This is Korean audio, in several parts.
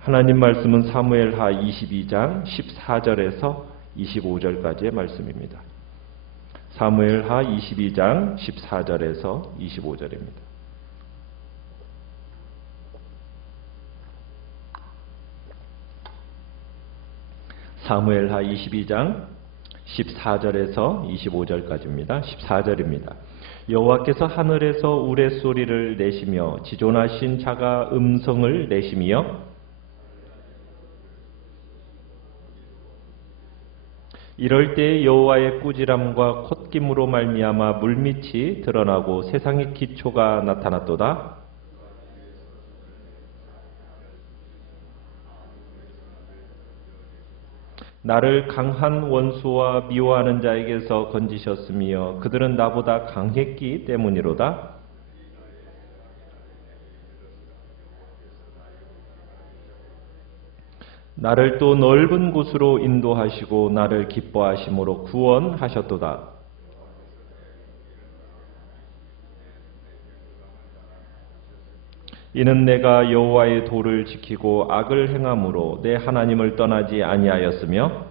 하나님 말씀은 사무엘하 22장 14절에서 25절까지의 말씀입니다. 사무엘하 22장 14절에서 25절입니다. 사무엘하 22장 14절에서 25절까지입니다. 14절입니다. 여호와께서 하늘에서 우레소리를 내시며 지존하신 자가 음성을 내시며 이럴 때 여호와의 꾸지람과 콧김으로 말미암아 물밑이 드러나고 세상의 기초가 나타났도다. 나를 강한 원수와 미워하는 자에게서 건지셨으며 그들은 나보다 강했기 때문이로다. 나를 또 넓은 곳으로 인도하시고 나를 기뻐하심으로 구원하셨도다. 이는 내가 여호와의 도를 지키고 악을 행함으로 내 하나님을 떠나지 아니하였으며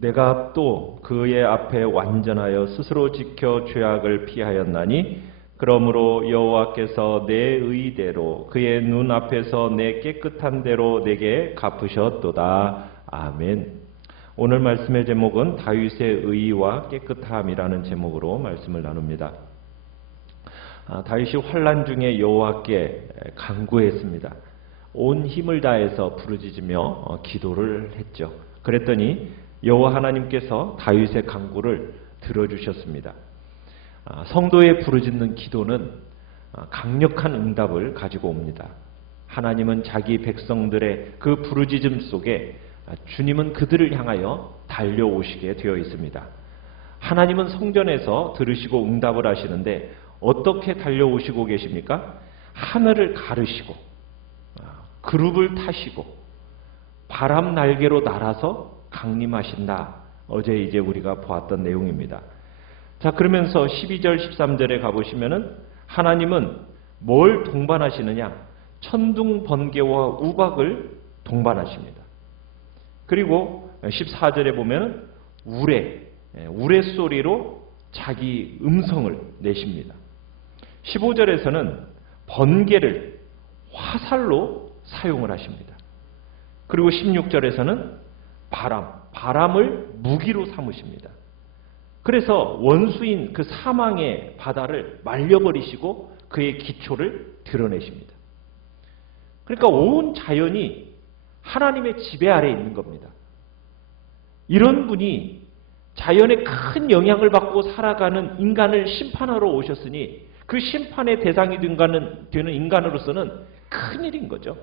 내가 또 그의 앞에 완전하여 스스로 지켜 죄악을 피하였나니 그러므로 여호와께서 내 의대로 그의 눈 앞에서 내 깨끗한 대로 내게 갚으셨도다. 아멘. 오늘 말씀의 제목은 다윗의 의와 깨끗함이라는 제목으로 말씀을 나눕니다. 다윗이 환난 중에 여호와께 간구했습니다. 온 힘을 다해서 부르짖으며 기도를 했죠. 그랬더니 여호와 하나님께서 다윗의 간구를 들어주셨습니다. 성도의 부르짖는 기도는 강력한 응답을 가지고 옵니다. 하나님은 자기 백성들의 그 부르짖음 속에 주님은 그들을 향하여 달려오시게 되어 있습니다. 하나님은 성전에서 들으시고 응답을 하시는데 어떻게 달려오시고 계십니까? 하늘을 가르시고 그룹을 타시고 바람 날개로 날아서 강림하신다. 어제 이제 우리가 보았던 내용입니다. 자, 그러면서 12절 13절에 가보시면은 하나님은 뭘 동반하시느냐? 천둥 번개와 우박을 동반하십니다. 그리고 14절에 보면 우레 소리로 자기 음성을 내십니다. 15절에서는 번개를 화살로 사용을 하십니다. 그리고 16절에서는 바람을 무기로 삼으십니다. 그래서 원수인 그 사망의 바다를 말려버리시고 그의 기초를 드러내십니다. 그러니까 온 자연이 하나님의 지배 아래에 있는 겁니다. 이런 분이 자연에 큰 영향을 받고 살아가는 인간을 심판하러 오셨으니 그 심판의 대상이 되는 인간으로서는 큰일인 거죠.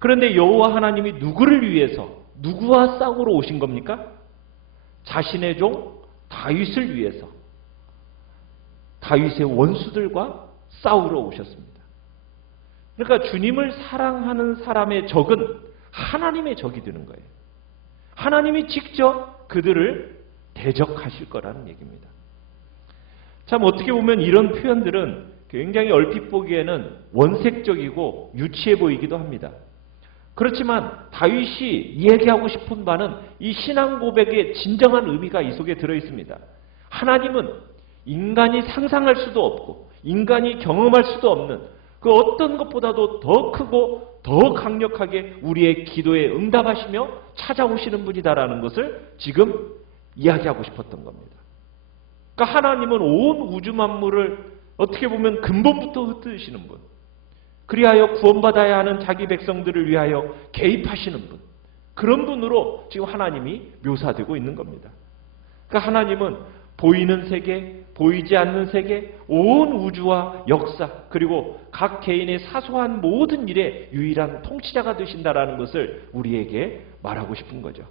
그런데 여호와 하나님이 누구를 위해서 누구와 싸우러 오신 겁니까? 자신의 종 다윗을 위해서 다윗의 원수들과 싸우러 오셨습니다. 그러니까 주님을 사랑하는 사람의 적은 하나님의 적이 되는 거예요. 하나님이 직접 그들을 대적하실 거라는 얘기입니다. 참 어떻게 보면 이런 표현들은 굉장히 얼핏 보기에는 원색적이고 유치해 보이기도 합니다. 그렇지만 다윗이 이야기하고 싶은 바는 이 신앙 고백의 진정한 의미가 이 속에 들어 있습니다. 하나님은 인간이 상상할 수도 없고 인간이 경험할 수도 없는 그 어떤 것보다도 더 크고 더 강력하게 우리의 기도에 응답하시며 찾아오시는 분이다라는 것을 지금 이야기하고 싶었던 겁니다. 그러니까 하나님은 온 우주 만물을 어떻게 보면 근본부터 흩으시는 분, 그리하여 구원받아야 하는 자기 백성들을 위하여 개입하시는 분, 그런 분으로 지금 하나님이 묘사되고 있는 겁니다. 그러니까 하나님은 보이는 세계, 보이지 않는 세계, 온 우주와 역사, 그리고 각 개인의 사소한 모든 일의 유일한 통치자가 되신다라는 것을 우리에게 말하고 싶은 거죠.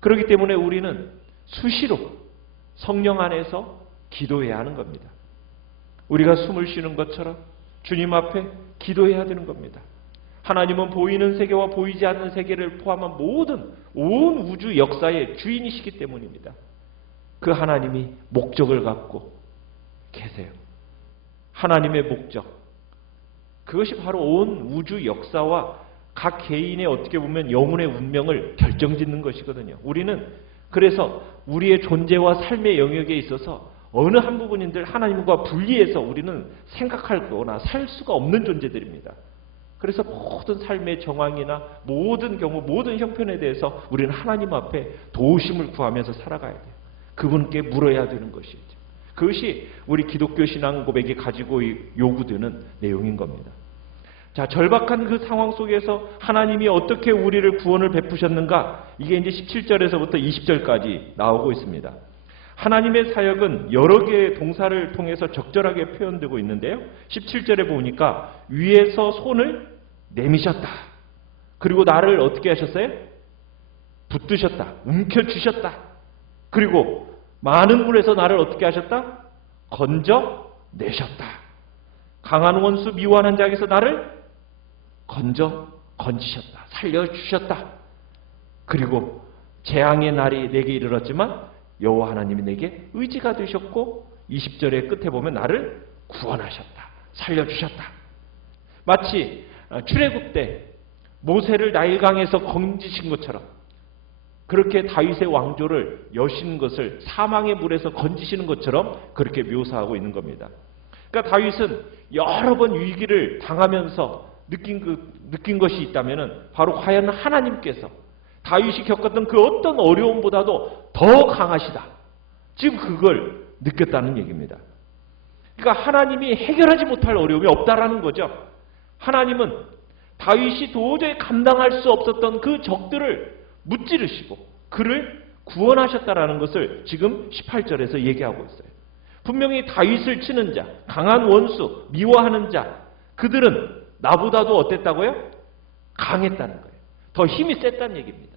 그렇기 때문에 우리는 수시로 성령 안에서 기도해야 하는 겁니다. 우리가 숨을 쉬는 것처럼 주님 앞에 기도해야 되는 겁니다. 하나님은 보이는 세계와 보이지 않는 세계를 포함한 모든 온 우주 역사의 주인이시기 때문입니다. 그 하나님이 목적을 갖고 계세요. 하나님의 목적. 그것이 바로 온 우주 역사와 각 개인의 어떻게 보면 영혼의 운명을 결정짓는 것이거든요. 우리는 그래서 우리의 존재와 삶의 영역에 있어서 어느 한 부분인들 하나님과 분리해서 우리는 생각할 거나 살 수가 없는 존재들입니다. 그래서 모든 삶의 정황이나 모든 경우 모든 형편에 대해서 우리는 하나님 앞에 도우심을 구하면서 살아가야 돼요. 그분께 물어야 되는 것이죠. 그것이 우리 기독교 신앙 고백이 가지고 요구되는 내용인 겁니다. 자, 절박한 그 상황 속에서 하나님이 어떻게 우리를 구원을 베푸셨는가? 이게 이제 17절에서부터 20절까지 나오고 있습니다. 하나님의 사역은 여러 개의 동사를 통해서 적절하게 표현되고 있는데요. 17절에 보니까 위에서 손을 내미셨다. 그리고 나를 어떻게 하셨어요? 붙드셨다. 움켜쥐셨다. 그리고 많은 물에서 나를 어떻게 하셨다? 건져내셨다. 강한 원수 미워하는 자에게서 나를 건지셨다. 살려주셨다. 그리고 재앙의 날이 내게 이르렀지만 여호와 하나님이 내게 의지가 되셨고 20절의 끝에 보면 나를 구원하셨다. 살려주셨다. 마치 출애굽 때 모세를 나일강에서 건지신 것처럼 그렇게 다윗의 왕조를 여신 것을 사망의 물에서 건지시는 것처럼 그렇게 묘사하고 있는 겁니다. 그러니까 다윗은 여러 번 위기를 당하면서 느낀 것이 있다면 바로 과연 하나님께서 다윗이 겪었던 그 어떤 어려움보다도 더 강하시다. 지금 그걸 느꼈다는 얘기입니다. 그러니까 하나님이 해결하지 못할 어려움이 없다라는 거죠. 하나님은 다윗이 도저히 감당할 수 없었던 그 적들을 무찌르시고 그를 구원하셨다라는 것을 지금 18절에서 얘기하고 있어요. 분명히 다윗을 치는 자, 강한 원수, 미워하는 자, 그들은 나보다도 어땠다고요? 강했다는 거예요. 더 힘이 셌다는 얘기입니다.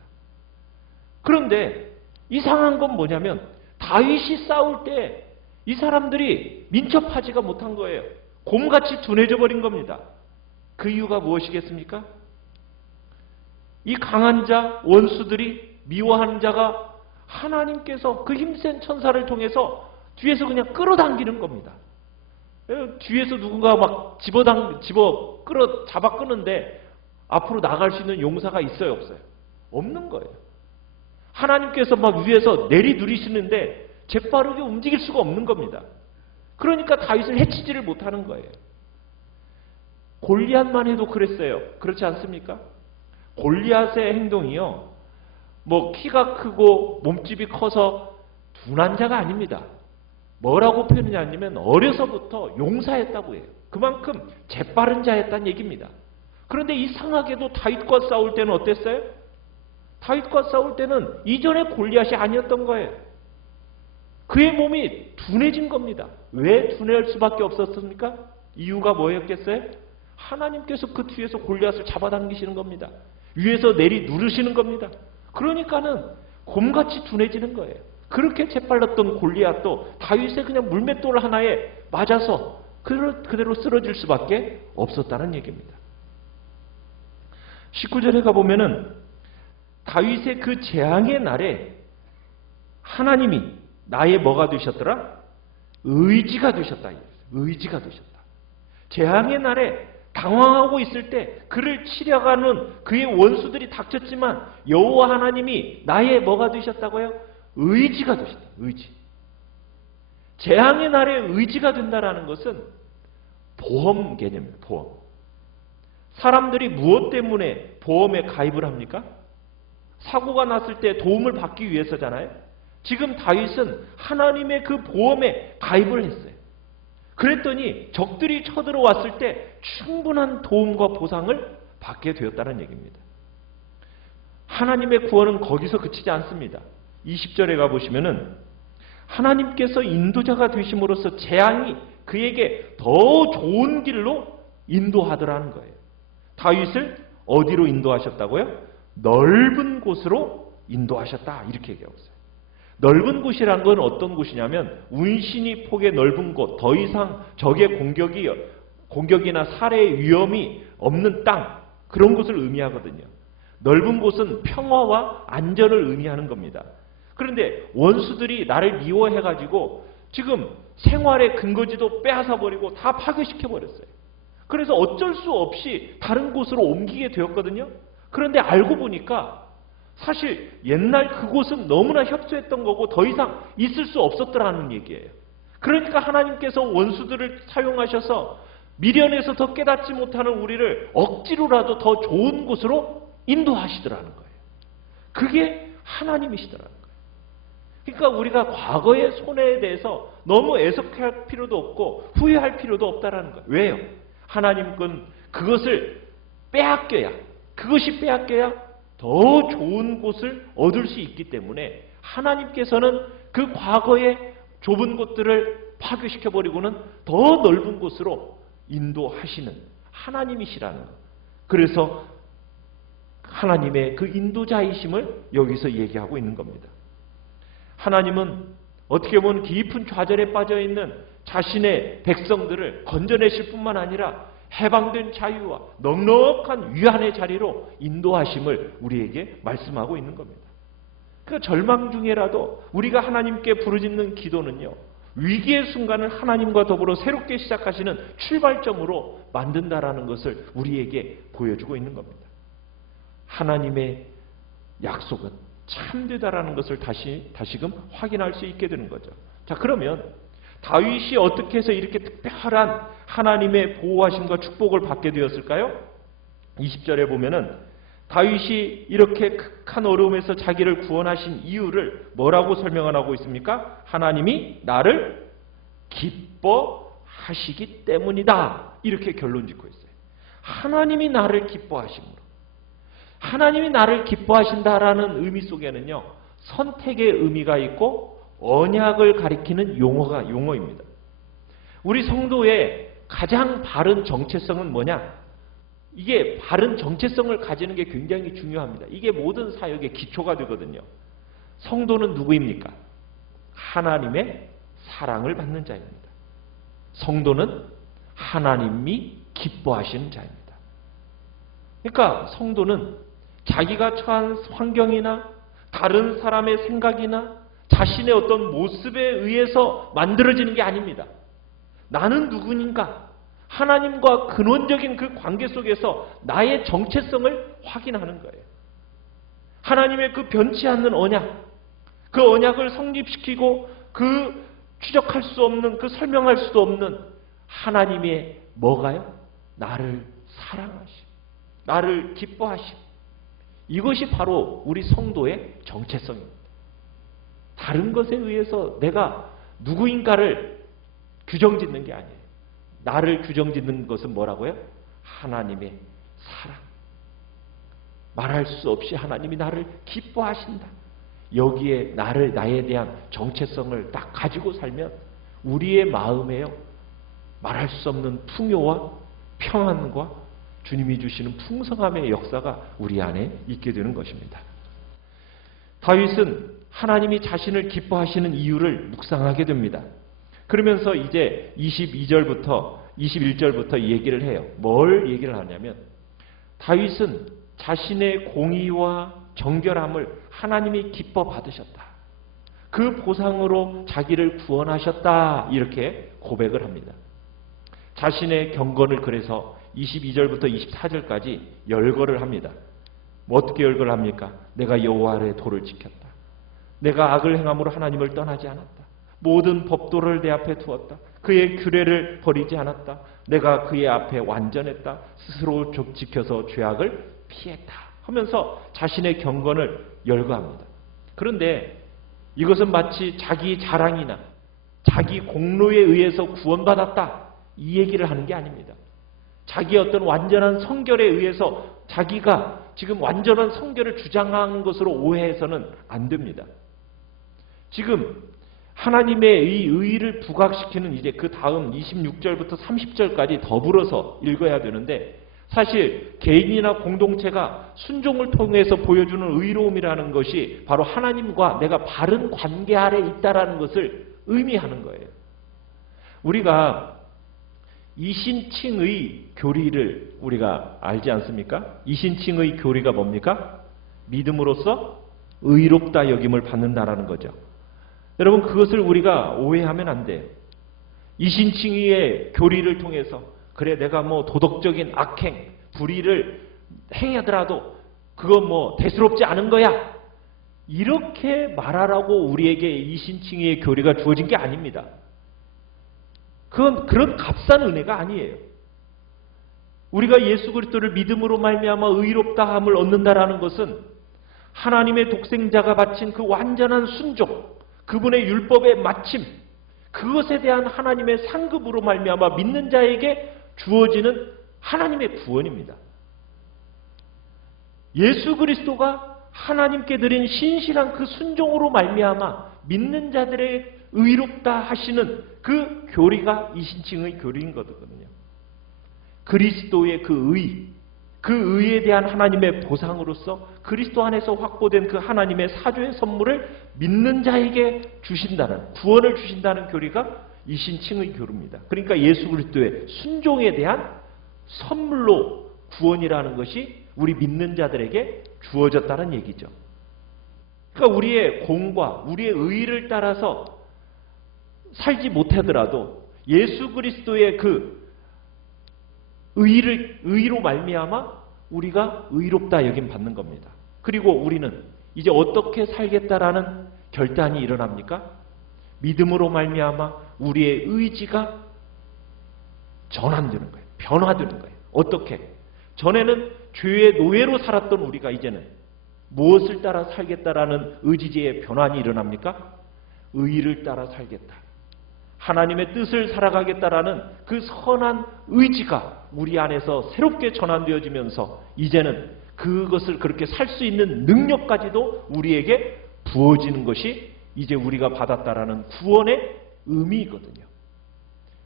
그런데 이상한 건 뭐냐면 다윗이 싸울 때 이 사람들이 민첩하지가 못한 거예요. 곰같이 둔해져 버린 겁니다. 그 이유가 무엇이겠습니까? 이 강한 자, 원수들이 미워하는 자가 하나님께서 그 힘센 천사를 통해서 뒤에서 그냥 끌어당기는 겁니다. 뒤에서 누군가 막 잡아 끄는데 앞으로 나갈 수 있는 용사가 있어요, 없어요? 없는 거예요. 하나님께서 막 위에서 내리누리시는데 재빠르게 움직일 수가 없는 겁니다. 그러니까 다윗을 해치지를 못하는 거예요. 골리앗만 해도 그랬어요. 그렇지 않습니까? 골리앗의 행동이요, 뭐 키가 크고 몸집이 커서 둔한 자가 아닙니다. 뭐라고 표현하냐면 어려서부터 용사였다고 해요. 그만큼 재빠른 자였다는 얘기입니다. 그런데 이상하게도 다윗과 싸울 때는 어땠어요? 다윗과 싸울 때는 이전의 골리앗이 아니었던 거예요. 그의 몸이 둔해진 겁니다. 왜 둔할 수밖에 없었습니까? 이유가 뭐였겠어요? 하나님께서 그 뒤에서 골리앗을 잡아당기시는 겁니다. 위에서 내리 누르시는 겁니다. 그러니까는 곰같이 둔해지는 거예요. 그렇게 재빨랐던 골리앗도 다윗의 그냥 물맷돌 하나에 맞아서 그대로 쓰러질 수밖에 없었다는 얘기입니다. 19절에 가보면은 다윗의 그 재앙의 날에 하나님이 나의 뭐가 되셨더라? 의지가 되셨다. 의지가 되셨다. 재앙의 날에 당황하고 있을 때 그를 치려가는 그의 원수들이 닥쳤지만 여호와 하나님이 나의 뭐가 되셨다고요? 의지가 되셨다. 의지. 재앙의 날에 의지가 된다라는 것은 보험 개념이에요. 보험. 사람들이 무엇 때문에 보험에 가입을 합니까? 사고가 났을 때 도움을 받기 위해서잖아요. 지금 다윗은 하나님의 그 보험에 가입을 했어요. 그랬더니 적들이 쳐들어왔을 때 충분한 도움과 보상을 받게 되었다는 얘기입니다. 하나님의 구원은 거기서 그치지 않습니다. 20절에 가보시면은 하나님께서 인도자가 되심으로써 재앙이 그에게 더 좋은 길로 인도하더라는 거예요. 다윗을 어디로 인도하셨다고요? 넓은 곳으로 인도하셨다. 이렇게 얘기하고 있어요. 넓은 곳이란 건 어떤 곳이냐면 운신이 폭의 넓은 곳, 더 이상 적의 공격이나 살해의 위험이 없는 땅, 그런 곳을 의미하거든요. 넓은 곳은 평화와 안전을 의미하는 겁니다. 그런데 원수들이 나를 미워해가지고 지금 생활의 근거지도 빼앗아 버리고 다 파괴시켜 버렸어요. 그래서 어쩔 수 없이 다른 곳으로 옮기게 되었거든요. 그런데 알고 보니까 사실 옛날 그곳은 너무나 협소했던 거고 더 이상 있을 수 없었더라는 얘기예요. 그러니까 하나님께서 원수들을 사용하셔서 미련에서 더 깨닫지 못하는 우리를 억지로라도 더 좋은 곳으로 인도하시더라는 거예요. 그게 하나님이시더라는 거예요. 그러니까 우리가 과거의 손해에 대해서 너무 애석할 필요도 없고 후회할 필요도 없다라는 거예요. 왜요? 하나님은 그것을 그것이 빼앗겨야 더 좋은 곳을 얻을 수 있기 때문에 하나님께서는 그 과거의 좁은 곳들을 파괴시켜버리고는 더 넓은 곳으로 인도하시는 하나님이시라는 것. 그래서 하나님의 그 인도자이심을 여기서 얘기하고 있는 겁니다. 하나님은 어떻게 보면 깊은 좌절에 빠져있는 자신의 백성들을 건져내실 뿐만 아니라 해방된 자유와 넉넉한 위안의 자리로 인도하심을 우리에게 말씀하고 있는 겁니다. 그 절망 중에라도 우리가 하나님께 부르짖는 기도는요, 위기의 순간을 하나님과 더불어 새롭게 시작하시는 출발점으로 만든다라는 것을 우리에게 보여주고 있는 겁니다. 하나님의 약속은 참되다라는 것을 다시금 확인할 수 있게 되는 거죠. 자, 그러면 다윗이 어떻게 해서 이렇게 특별한 하나님의 보호하심과 축복을 받게 되었을까요? 20절에 보면은 다윗이 이렇게 극한 어려움에서 자기를 구원하신 이유를 뭐라고 설명을 하고 있습니까? 하나님이 나를 기뻐하시기 때문이다. 이렇게 결론 짓고 있어요. 하나님이 나를 기뻐하심으로. 하나님이 나를 기뻐하신다라는 의미 속에는요, 선택의 의미가 있고 언약을 가리키는 용어입니다. 우리 성도의 가장 바른 정체성은 뭐냐? 이게 바른 정체성을 가지는 게 굉장히 중요합니다. 이게 모든 사역의 기초가 되거든요. 성도는 누구입니까? 하나님의 사랑을 받는 자입니다. 성도는 하나님이 기뻐하시는 자입니다. 그러니까 성도는 자기가 처한 환경이나 다른 사람의 생각이나 자신의 어떤 모습에 의해서 만들어지는 게 아닙니다. 나는 누구인가? 하나님과 근원적인 그 관계 속에서 나의 정체성을 확인하는 거예요. 하나님의 그 변치 않는 언약, 그 언약을 성립시키고 그 추적할 수 없는, 그 설명할 수도 없는 하나님의 뭐가요? 나를 사랑하심, 나를 기뻐하심. 이것이 바로 우리 성도의 정체성입니다. 다른 것에 의해서 내가 누구인가를 규정짓는 게 아니에요. 나를 규정짓는 것은 뭐라고요? 하나님의 사랑. 말할 수 없이 하나님이 나를 기뻐하신다. 여기에 나에 대한 정체성을 딱 가지고 살면 우리의 마음에요, 말할 수 없는 풍요와 평안과 주님이 주시는 풍성함의 역사가 우리 안에 있게 되는 것입니다. 다윗은 하나님이 자신을 기뻐하시는 이유를 묵상하게 됩니다. 그러면서 이제 22절부터 21절부터 얘기를 해요. 뭘 얘기를 하냐면 다윗은 자신의 공의와 정결함을 하나님이 기뻐 받으셨다. 그 보상으로 자기를 구원하셨다. 이렇게 고백을 합니다. 자신의 경건을 그래서 22절부터 24절까지 열거를 합니다. 어떻게 열거를 합니까? 내가 여호와 아래 도를 지켰다. 내가 악을 행함으로 하나님을 떠나지 않았다. 모든 법도를 내 앞에 두었다. 그의 규례를 버리지 않았다. 내가 그의 앞에 완전했다. 스스로 지켜서 죄악을 피했다. 하면서 자신의 경건을 열거합니다. 그런데 이것은 마치 자기 자랑이나 자기 공로에 의해서 구원받았다. 이 얘기를 하는 게 아닙니다. 자기 어떤 완전한 성결에 의해서 자기가 지금 완전한 성결을 주장하는 것으로 오해해서는 안 됩니다. 지금 하나님의 이 의의를 부각시키는 이제 그 다음 26절부터 30절까지 더불어서 읽어야 되는데 사실 개인이나 공동체가 순종을 통해서 보여주는 의로움이라는 것이 바로 하나님과 내가 바른 관계 아래 있다라는 것을 의미하는 거예요. 우리가 이신칭의 교리를 우리가 알지 않습니까? 이신칭의 교리가 뭡니까? 믿음으로써 의롭다 여김을 받는다라는 거죠. 여러분 그것을 우리가 오해하면 안 돼요. 이신칭의의 교리를 통해서 그래 내가 뭐 도덕적인 악행, 불의를 행하더라도 그거 뭐 대수롭지 않은 거야. 이렇게 말하라고 우리에게 이신칭의의 교리가 주어진 게 아닙니다. 그건 그런 값싼 은혜가 아니에요. 우리가 예수 그리스도를 믿음으로 말미암아 의롭다함을 얻는다라는 것은 하나님의 독생자가 바친 그 완전한 순종, 그분의 율법의 마침, 그것에 대한 하나님의 상급으로 말미암아 믿는 자에게 주어지는 하나님의 구원입니다. 예수 그리스도가 하나님께 드린 신실한 그 순종으로 말미암아 믿는 자들의 의롭다 하시는 그 교리가 이신칭의 교리인 거거든요. 그리스도의 그 의에 대한 하나님의 보상으로서 그리스도 안에서 확보된 그 하나님의 사죄의 선물을 믿는 자에게 주신다는, 구원을 주신다는 교리가 이신칭의 교리입니다. 그러니까 예수 그리스도의 순종에 대한 선물로 구원이라는 것이 우리 믿는 자들에게 주어졌다는 얘기죠. 그러니까 우리의 공과 우리의 의를 따라서 살지 못하더라도 예수 그리스도의 그 의로 말미암아 우리가 의롭다 여김 받는 겁니다. 그리고 우리는 이제 어떻게 살겠다라는 결단이 일어납니까? 믿음으로 말미암아 우리의 의지가 전환되는 거예요. 변화되는 거예요. 어떻게? 전에는 죄의 노예로 살았던 우리가 이제는 무엇을 따라 살겠다라는 의지의 변환이 일어납니까? 의를 따라 살겠다. 하나님의 뜻을 살아가겠다라는 그 선한 의지가 우리 안에서 새롭게 전환되어지면서 이제는 그것을 그렇게 살 수 있는 능력까지도 우리에게 부어지는 것이 이제 우리가 받았다라는 구원의 의미이거든요.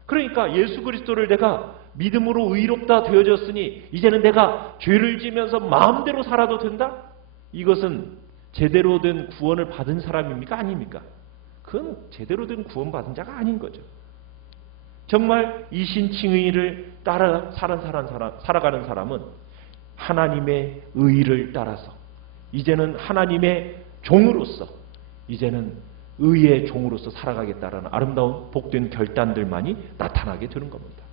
그러니까 예수 그리스도를 내가 믿음으로 의롭다 되어졌으니 이제는 내가 죄를 지면서 마음대로 살아도 된다? 이것은 제대로 된 구원을 받은 사람입니까? 아닙니까? 그건 제대로 된 구원받은 자가 아닌 거죠. 정말 이신칭의를 따라 살아가는 사람은 하나님의 의를 따라서 이제는 하나님의 종으로서 이제는 의의 종으로서 살아가겠다라는 아름다운 복된 결단들만이 나타나게 되는 겁니다.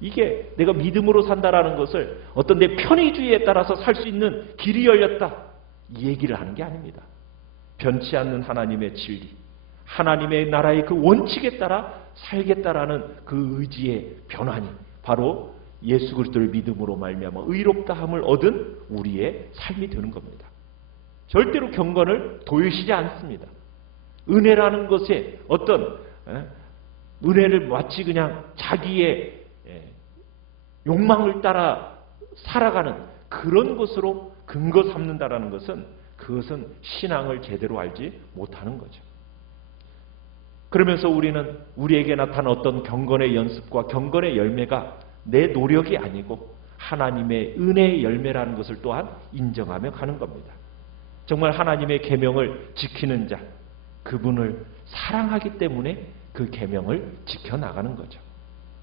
이게 내가 믿음으로 산다라는 것을 어떤 내 편의주의에 따라서 살 수 있는 길이 열렸다 이 얘기를 하는 게 아닙니다. 변치 않는 하나님의 진리, 하나님의 나라의 그 원칙에 따라 살겠다라는 그 의지의 변환이 바로 예수 그리스도를 믿음으로 말미암아 의롭다함을 얻은 우리의 삶이 되는 겁니다. 절대로 경건을 도외시지 않습니다. 은혜라는 것에 어떤 은혜를 마치 그냥 자기의 욕망을 따라 살아가는 그런 것으로 근거 삼는다라는 것은 그것은 신앙을 제대로 알지 못하는 거죠. 그러면서 우리는 우리에게 나타난 어떤 경건의 연습과 경건의 열매가 내 노력이 아니고 하나님의 은혜의 열매라는 것을 또한 인정하며 가는 겁니다. 정말 하나님의 계명을 지키는 자, 그분을 사랑하기 때문에 그 계명을 지켜나가는 거죠.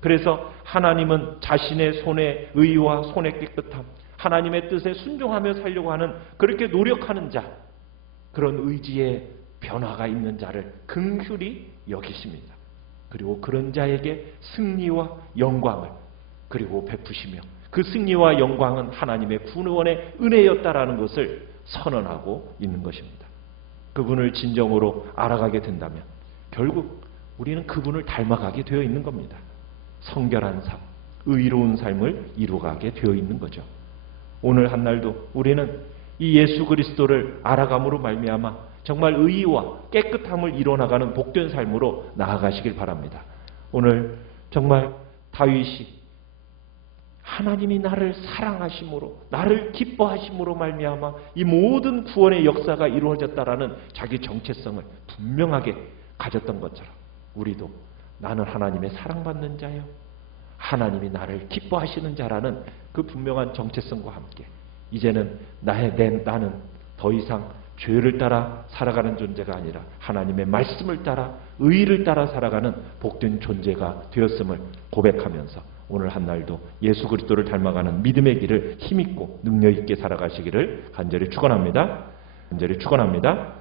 그래서 하나님은 자신의 손의 의와 손의 깨끗함, 하나님의 뜻에 순종하며 살려고 하는 그렇게 노력하는 자, 그런 의지의 변화가 있는 자를 긍휼히 여기십니다. 그리고 그런 자에게 승리와 영광을 그리고 베푸시며 그 승리와 영광은 하나님의 구원의 은혜였다라는 것을 선언하고 있는 것입니다. 그분을 진정으로 알아가게 된다면 결국 우리는 그분을 닮아가게 되어 있는 겁니다. 성결한 삶, 의로운 삶을 이루어가게 되어 있는 거죠. 오늘 한날도 우리는 이 예수 그리스도를 알아감으로 말미암아 정말 의와 깨끗함을 이뤄나가는 복된 삶으로 나아가시길 바랍니다. 오늘 정말 다윗이 하나님이 나를 사랑하심으로 나를 기뻐하심으로 말미암아 이 모든 구원의 역사가 이루어졌다라는 자기 정체성을 분명하게 가졌던 것처럼 우리도 나는 하나님의 사랑받는 자요 하나님이 나를 기뻐하시는 자라는 그 분명한 정체성과 함께 이제는 나는 더 이상 죄를 따라 살아가는 존재가 아니라 하나님의 말씀을 따라 의를 따라 살아가는 복된 존재가 되었음을 고백하면서 오늘 한날도 예수 그리스도를 닮아가는 믿음의 길을 힘있고 능력 있게 살아가시기를 간절히 축원합니다. 간절히 축원합니다.